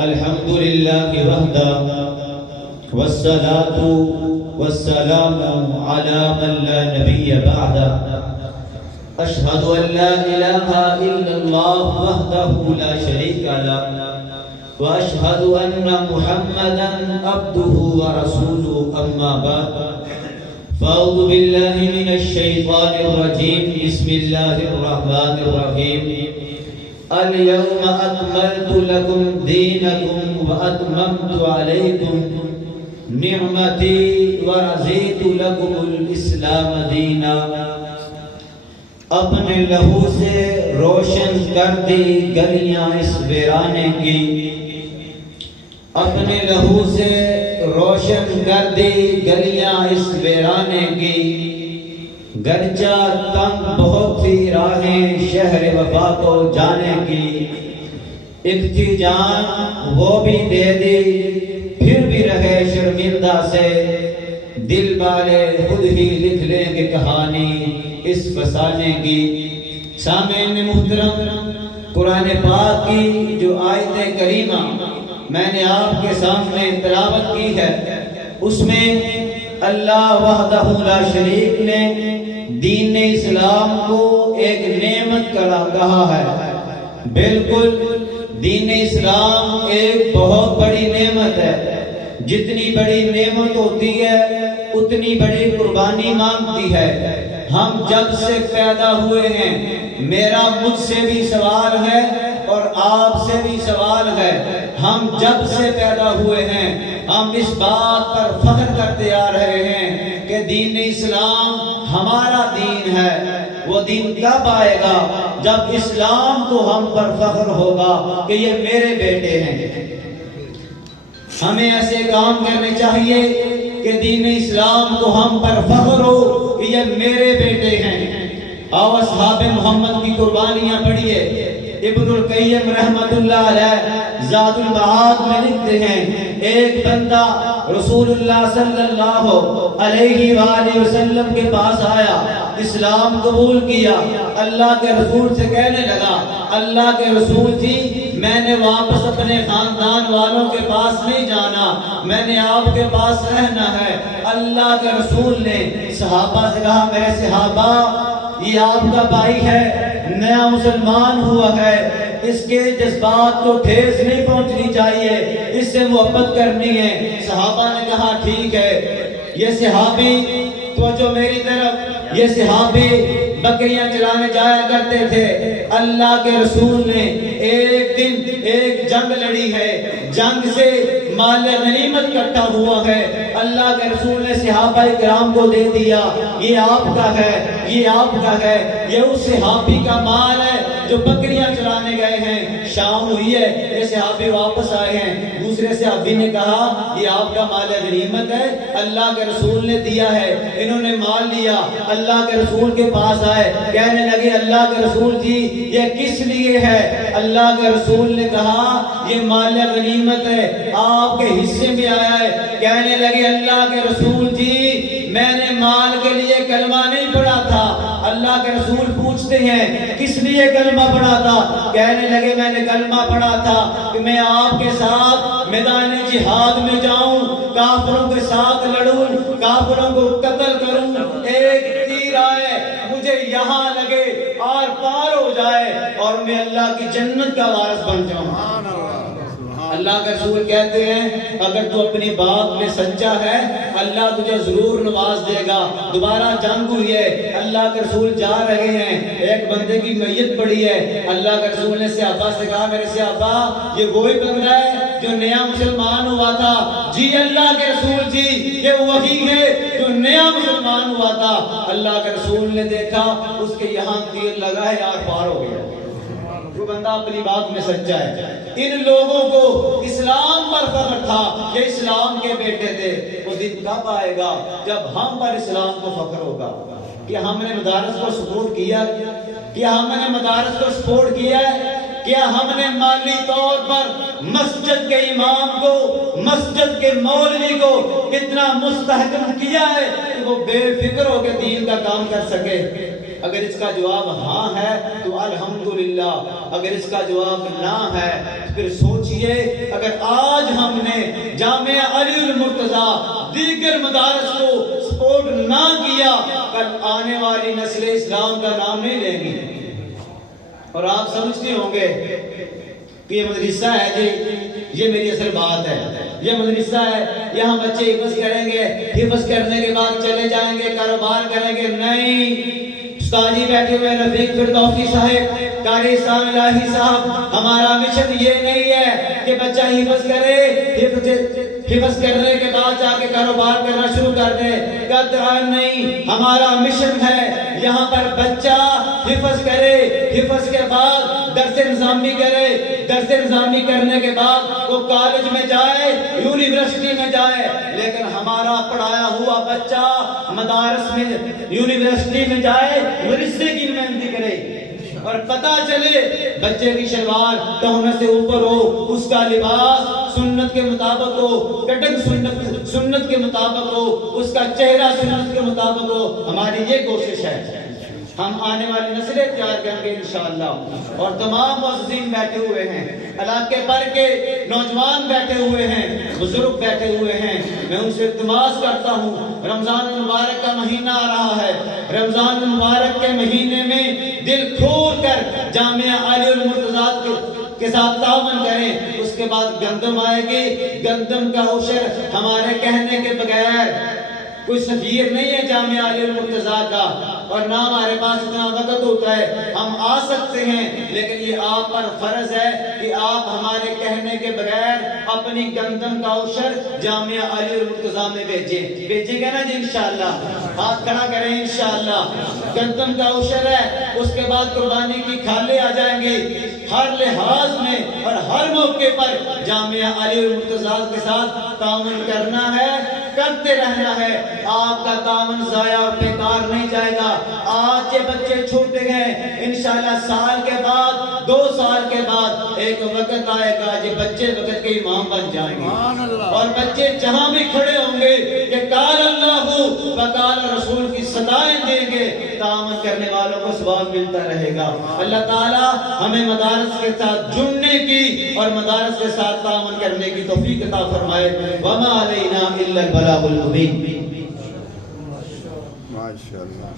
الحمد لله وحده والصلاة والسلام على من لا نبي بعده أشهد أن لا إله إلا الله وحده لا شريك له وأشهد أن محمدا عبده ورسوله أما بعد فأعوذ بالله من الشيطان الرجيم بسم الله الرحمن الرحيم اليوم أكملت لكم دينكم وأتممت عليكم نعمتي ورضيت لكم الإسلام دينا اپنے لہو سے روشن کر دی گلیاں اس ویرانے کی اپنے لہو سے روشن کر دی گلیاں اس ویرانے کی گرچہ تنگ بہت سی راہیں شہر وفا کو جانے کی ایک تھی جان وہ بھی دے دی پھر بھی رہے شرمندہ سے دل والے خود ہی لکھ لیں گے کہانی اس فسانے کی سامعین محترم قرآن پاک کی جو آیت کریمہ میں نے آپ کے سامنے تلاوت کی ہے اس میں اللہ وحدہ لا شریک نے دین اسلام کو ایک نعمت کہا ہے بالکل دین اسلام ایک بہت بڑی نعمت ہے جتنی بڑی نعمت ہوتی ہے اتنی بڑی قربانی مانگتی ہے ہم جب سے پیدا ہوئے ہیں میرا مجھ سے بھی سوال ہے اور آپ سے بھی سوال ہے ہم جب سے پیدا ہوئے ہیں ہم اس بات پر فخر کرتے آ رہے ہیں کہ دین اسلام ہمارا دین ہے وہ دن کب آئے گا جب اسلام کو ہم پر فخر ہوگا کہ یہ میرے بیٹے ہیں ہمیں ایسے کام کرنے چاہیے کہ دین اسلام کو ہم پر فخر ہو کہ یہ میرے بیٹے ہیں آؤ اصحاب محمد کی قربانیاں پڑھیے ابن القیم رحمت اللہ علیہ زاد المعاد میں لکھتے ہیں ایک بندہ رسول اللہ صلی اللہ علیہ وآلہ وسلم کے پاس آیا اسلام قبول کیا اللہ کے رسول سے کہنے لگا اللہ کے رسول جی میں نے واپس اپنے خاندان والوں کے پاس نہیں جانا میں نے آپ کے پاس رہنا ہے اللہ کے رسول نے صحابہ سے کہا میرے صحابہ یہ آپ کا بھائی ہے نیا مسلمان ہوا ہے اس کے جذبات کو ٹھیس نہیں پہنچنی چاہیے اس سے محبت کرنی ہے صحابہ نے کہا ٹھیک ہے یہ صحابی توجہ میری طرف یہ صحابی بکریاں چلانے جایا کرتے تھے اللہ کے رسول نے ایک دن ایک جنگ لڑی ہے جنگ سے مال غنیمت اکٹھا ہوا ہے اللہ کے رسول نے صحابہ کرام کو دے دیا یہ آپ کا ہے یہ آپ کا ہے یہ اس صحابی کا مال ہے جو بکریاں چلانے گئے ہیں شام ہوئی ہے یہ صحابی واپس آئے ہیں دوسرے صحابی نے کہا یہ آپ کا مال غنیمت ہے اللہ کے رسول نے دیا ہے انہوں نے مال لیا اللہ کے رسول کے پاس آئے کہنے لگے اللہ کے رسول جی یہ کس لیے ہے اللہ کے رسول نے کہا یہ مال غنیمت ہے آپ کے حصے میں آیا ہے کہنے لگے اللہ کے رسول جی میں نے مال کے لیے کلمہ نہیں پڑھا تھا اللہ کے رسول پوچھتے ہیں کس لیے کلمہ پڑھا تھا کہنے لگے میں نے کلمہ پڑھا تھا کہ میں آپ کے ساتھ میدان جہاد میں جاؤں کافروں کے ساتھ لڑوں کافروں کو قتل کروں ایک تیر آئے مجھے یہاں لگے آر پار ہو جائے اور میں اللہ کی جنت کا وارث بن جاؤں اللہ کے رسول کہتے ہیں اگر تو اپنی بات میں سچا ہے اللہ تجھے ضرور نواز دے گا دوبارہ جنگ ہوئی ہے اللہ کے رسول جا رہے ہیں ایک بندے کی میت پڑی ہے اللہ کے رسول نے صحابہ سے کہا میرے صحابہ یہ وہی بندہ ہے جو نیا مسلمان ہوا تھا جی اللہ کے رسول جی یہ وہی ہے جو نیا مسلمان ہوا تھا اللہ کے رسول نے دیکھا اس کے یہاں تیر لگا ہے آر پار ہو گیا وہ بندہ اپنی بات میں سچا ہے ان لوگوں کو اسلام پر فخر تھا یہ اسلام کے بیٹے تھے وہ دن کب آئے گا جب ہم پر اسلام کو فخر ہوگا کیا ہم نے مدارس کو سپورٹ کیا کیا ہم نے مدارس کو سپورٹ کیا ہے کیا ہم نے مالی طور پر مسجد کے امام کو مسجد کے مولوی کو اتنا مستحکم کیا ہے کہ وہ بے فکر ہو کے دین کا کام کر سکے اگر اس کا جواب ہاں ہے تو الحمدللہ، اگر اس کا جواب نہ ہے پھر سوچئے اگر آج ہم نے جامعہ علی المرتضیٰ دیگر مدارس کو سپورٹ نہ کیا، کل آنے والی نسل اسلام کا نام نہیں لیں گی۔ اور آپ سمجھتے ہوں گے کہ یہ مدرسہ ہے جی، یہ میری اصل بات ہے، یہ مدرسہ ہے، یہاں بچے حفظ کریں گے، حفظ کرنے کے بعد چلے جائیں گے، کاروبار کریں گے۔ نہیں، استاد جی بیٹھے ہوئے رفیق فردوسی صاحب، قاری احسان الہی صاحب، ہمارا مشن یہ نہیں ہے کہ بچہ حفظ کرے، حفظ کرنے کے بعد جا کے کاروبار کرنا شروع کر دے، قطعاً نہیں۔ ہمارا مشن ہے یہاں پر بچہ حفظ کرے، حفظ کے بعد درس نظامی کرے، درس نظامی کرنے کے بعد وہ کالج میں جائے، یونیورسٹی میں جائے، لیکن ہمارا پڑھایا ہوا بچہ مدارس میں، یونیورسٹی میں جائے، مدرسے کی نمائندگی کرے، اور پتہ چلے بچے کی شلوار ٹہنے سے اوپر ہو، اس کا لباس سنت کے مطابق ہو، کٹنگ سنت کے مطابق ہو، اس کا چہرہ سنت کے مطابق ہو۔ ہماری یہ کوشش ہے، ہم آنے والی نسلیں تیار کریں گے انشاءاللہ۔ اور تمام معززین بیٹھے ہوئے ہیں، علاقے پر کے نوجوان بیٹھے ہوئے ہیں، بزرگ بیٹھے ہوئے ہیں، میں ان سے التماس کرتا ہوں، رمضان المبارک کا مہینہ آ رہا ہے، رمضان المبارک کے مہینے میں دل کھول کر جامعہ علی المرتضیٰ کے ساتھ تعاون کریں۔ اس کے بعد گندم آئے گی، گندم کا عشر ہمارے کہنے کے بغیر، کوئی سفیر نہیں ہے جامعہ علی المرتضیٰ کا، اور نہ ہمارے پاس اتنا وقت ہوتا ہے، ہم آ سکتے ہیں، لیکن یہ آپ پر فرض ہے کہ آپ ہمارے کہنے کے بغیر اپنی گندم کا عشر جامعہ علی المرتضیٰ میں بھیجیں گے نا جی انشاءاللہ، ہاتھ کھڑا کریں انشاءاللہ۔ گندم کا عشر ہے، اس کے بعد قربانی کی کھالیں آ جائیں گے۔ ہر لحاظ میں اور ہر موقع پر جامعہ علی المرتضیٰ کے ساتھ تعاون کرنا ہے، کرتے رہنا ہے۔ آپ کا تعاون ضائع اور بیکار نہیں جائے گا۔ آج یہ بچے چھوٹے ہیں، انشاءاللہ سال کے بعد، 2 سال کے بعد ایک وقت آئے گا یہ بچے وقت کے امام بن جائیں گے، اور بچے جہاں بھی کھڑے ہوں گے کہ قال اللہ و قال رسول کی صدائیں دیں گے، تعاون کرنے والوں کو ثواب ملتا رہے گا۔ اللہ تعالی ہمیں مدارس کے ساتھ جڑنے کی اور مدارس کے ساتھ تعاون کرنے کی توفیق عطا فرمائے۔ وما علینا الا البلاغ المبین۔ ماشاءاللہ۔